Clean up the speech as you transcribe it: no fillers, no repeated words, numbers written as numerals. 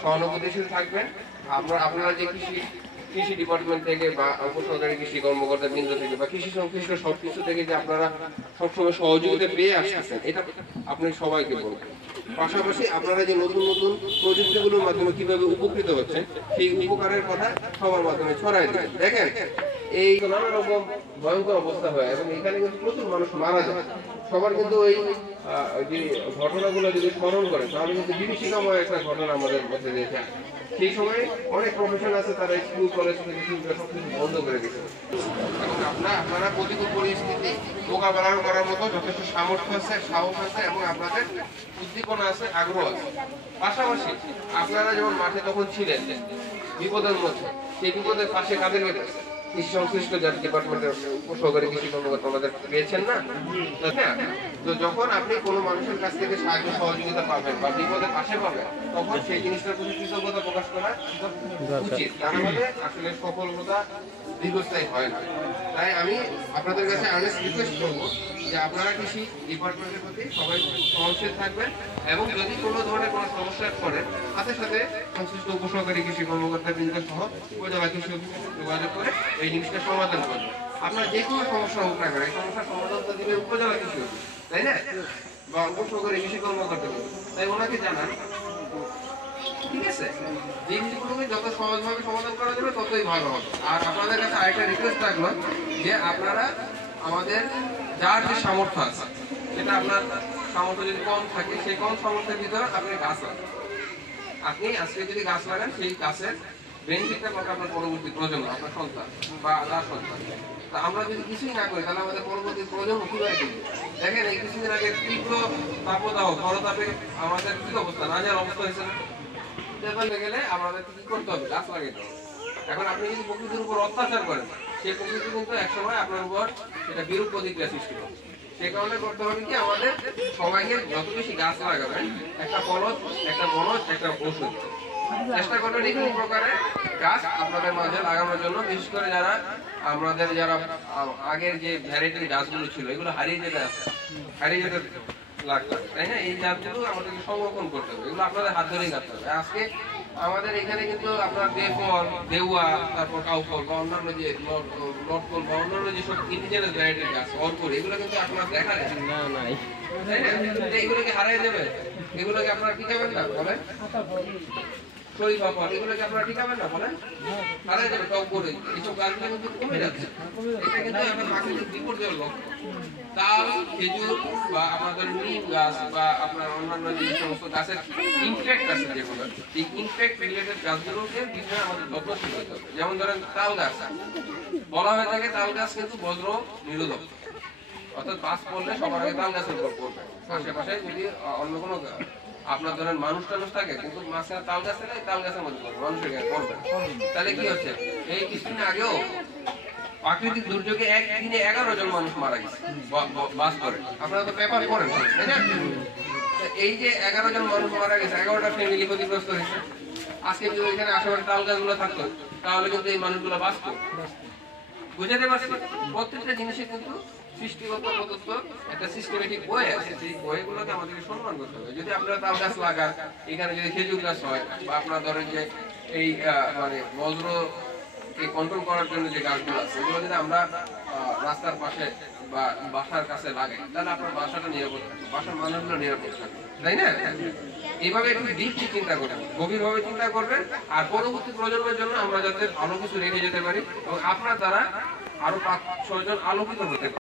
সহানুভূতিশীল থাকবেন। আপনারা যে কৃষি ডিপার্টমেন্ট থেকে বা উপসহকারী কৃষি কর্মকর্তা বৃন্দ থেকে বা কৃষি সংশ্লিষ্ট সবকিছু থেকে যে আপনারা সবসময় সহযোগিতা পেয়ে আসতেছেন, এটা আপনি সবাইকে বলবেন। পাশাপাশি আপনারা যে নতুন নতুন প্রযুক্তিগুলোর মাধ্যমে কিভাবে উপকৃত হচ্ছেন, সেই উপকারের কথা সবার মাধ্যমে ছড়াই দেবেন। দেখেন, এই নানা রকম ভয়ঙ্কর অবস্থা হয় এবং এখানে কিন্তু প্রচুর মানুষ মারা যায়। সবার কিন্তু এই যে ঘটনাগুলো যদি স্মরণ করে, তাহলে কিন্তু বিভীষিকাময় একটা ঘটনা আমাদের মধ্যে দেখে। সেই সময় অনেক প্রফেশন আছে, তারা স্কুল কলেজ থেকে সবকিছু বন্ধ করে দিচ্ছে এবং আপনারা প্রতিকূল পরিস্থিতি মোকাবেলা করার মতো যথেষ্ট সামর্থ্য আছে, সাহস আছে এবং আপনাদের উদ্দীপনা আছে, আগ্রহ আছে। পাশাপাশি আপনারা যেমন মাঠে তখন ছিলেন বিপদের মধ্যে, সেই বিপদের পাশে কাদেরকে কৃষি সংশ্লিষ্ট যারা ডিপার্টমেন্টের উপসহকারী কৃষি কর্মকর্তা আমাদের পেয়েছেন না? তো যখন আপনি কোনো মানুষের কাছ থেকে সাহায্য সহযোগিতা পাবেন বা বিপদের পাশে পাবেন, তখন সেই জিনিসটার প্রতি কৃতজ্ঞতা প্রকাশ করা উচিত। তার মানে আসলে সফলতা দীর্ঘস্থায়ী হয় না। তাই আমি আপনাদের কাছে আর্নেস্ট রিকোয়েস্ট করবো যে আপনারা কৃষি ডিপার্টমেন্টের প্রতি সবাই সহনশীল থাকবেন এবং যদি কোনো ধরনের কোনো সমস্যা পড়ে, সাথে সাথে সংশ্লিষ্ট উপসহকারী কৃষি কর্মকর্তা বৃন্দ সহ উপজেলা কৃষি অফিসে যোগাযোগ করে এই জিনিসটা সমাধান করবেন। আপনার যে কোনো সমস্যা হোক না কেন, এই সমস্যার সমাধান তো দিবে উপজেলা কৃষি অফিস, তাই না? বা উপসহকারী কৃষি কর্মকর্তা, তাই ওনাকে জানান। ঠিক আছে, জিনিসগুলোকে যত সহজভাবে সমাধান করা যাবে ততই ভালো হবে। আর আপনাদের কাছে আরেকটা রিকোয়েস্ট থাকলো যে আপনারা আমাদের যার যে সামর্থ্য আছে, সেটা আপনার সামর্থ্য যদি কম থাকে, সেই কম সামর্থ্যের ভিতরে আপনি গাছ লাগান। আপনি আজকে যদি গাছ লাগান, সেই গাছের বেনিফিটটা পাবে আপনার পরবর্তী প্রজন্ম, আপনার সন্তান বা তার সন্তান। তা আমরা যদি কিছুই না করি, তাহলে আমাদের পরবর্তী প্রজন্ম কিভাবে দিবে? দেখেন, এই কিছুদিন আগে তীব্র তাপদাহ, খরতাপে আমাদের কি অবস্থা, নাজার অবস্থা হয়েছে না? গেলে আমাদের কি করতে হবে? গাছ লাগাইতে হবে। এখন আপনি যদি প্রকৃতির উপর অত্যাচার করেন, সেই প্রকৃতি কিন্তু একসময় আপনার উপর এটা বিরূপ প্রতিক্রিয়া সৃষ্টি করবে। সে কারণে করতে হবে কি, আমাদের সবাইকে যত বেশি গাছ লাগাবেন, একটা ফলজ, একটা বনজ, একটা ওষুধ চেষ্টা করবেন এই কোন প্রকারের গাছ আপনাদের মাঝে লাগানোর জন্য। বিশেষ করে যারা আগের যে ভ্যারাইটির গাছগুলো ছিল, এগুলো হারিয়ে যেতে লাগবে, তাই না? এই গাছগুলো আমাদেরকে সংরক্ষণ করতে হবে, এগুলো আপনাদের হাত ধরেই কাটতে হবে। আজকে আমাদের এখানে কিন্তু আপনার বেফল, দেউয়া, তারপর কাউফল বা অন্যান্য যে লটকল বা অন্যান্য যেসব ইন্ডিজিনাস ভ্যারাইটির গাছ, অর্কুর, এগুলো কিন্তু আপনার দেখা যায় না, তাই না? এগুলোকে হারিয়ে দেবে, এগুলোকে আপনারা টিকাবেন না বলেন? শরীফা ফল, এগুলোকে আপনারা টিকাবেন না বলেন? হারিয়ে যাবে টক করে। এইসব গাছগুলো কিন্তু কমে যাচ্ছে, এটা কিন্তু আপনার প্রাকৃতিক বিপর্যয়ের লক্ষ্য। তাল, খেজুর বা আপনাদের নিম গাছ বা আপনার অন্যান্য যে সমস্ত গাছের ইনফেক্ট আছে, যেগুলো এই ইনফেক্ট রিলেটেড গাছগুলোকে বিষয়ে আমাদের যত্নশীল হতে হবে। যেমন ধরেন তাল গাছ, বলা হয়ে থাকে তাল গাছ কিন্তু বজ্র নিরোধক, অর্থাৎ বাস পড়লে সবার আগে তাল গাছের উপর পড়বে। আশেপাশে যদি অন্য কোনো আপনার ধরেন মানুষ টানুষ থাকে, কিন্তু মাছের তাল গাছ থাকে, তাল গাছের মধ্যে পড়বে, মানুষের গায়ে পড়বে। তাহলে কি হচ্ছে, এই কিছুদিন আগেও প্রাকৃতিক দুর্যোগে একদিনে 11 জন মানুষ মারা গেছে বাস করে। আপনারা তো পেপার পড়েন, তাই না? এই যে 11 জন মানুষ মারা গেছে, 11টা ফ্যামিলি ক্ষতিগ্রস্ত হয়েছে। আজকে যদি এখানে আশেপাশে তাল গাছগুলো থাকতো, তাহলে কিন্তু এই মানুষগুলো বাঁচতো। বুঝাতে পারছি? প্রত্যেকটা জিনিসে কিন্তু সৃষ্টিগত প্রদত্ত একটা সিস্টেমেটিক বই আছে, সেই বইগুলোকে আমাদেরকে সম্মান করতে হবে। যদি আপনারা তাল গাছ লাগান, এখানে যদি খেজুর গাছ হয়, বা আপনারা ধরেন যে এই মানে বজ্র কন্ট্রোল করার জন্য যে গাছগুলো আছে, এগুলো যদি আমরা রাস্তার পাশে বা বাসার কাছে লাগাই, তাহলে আপনার বাসাটা নিরাপদ থাকবে, বাসার মানুষগুলো নিরাপদ থাকবে, তাই না? এইভাবে একটু ডিপলি চিন্তা করবেন, গভীরভাবে চিন্তা করবেন, আর পরবর্তী প্রজন্মের জন্য আমরা যাতে ভালো কিছু রেখে যেতে পারি এবং আপনার দ্বারা আরো 5-6 জন আলোকিত হতে পারে।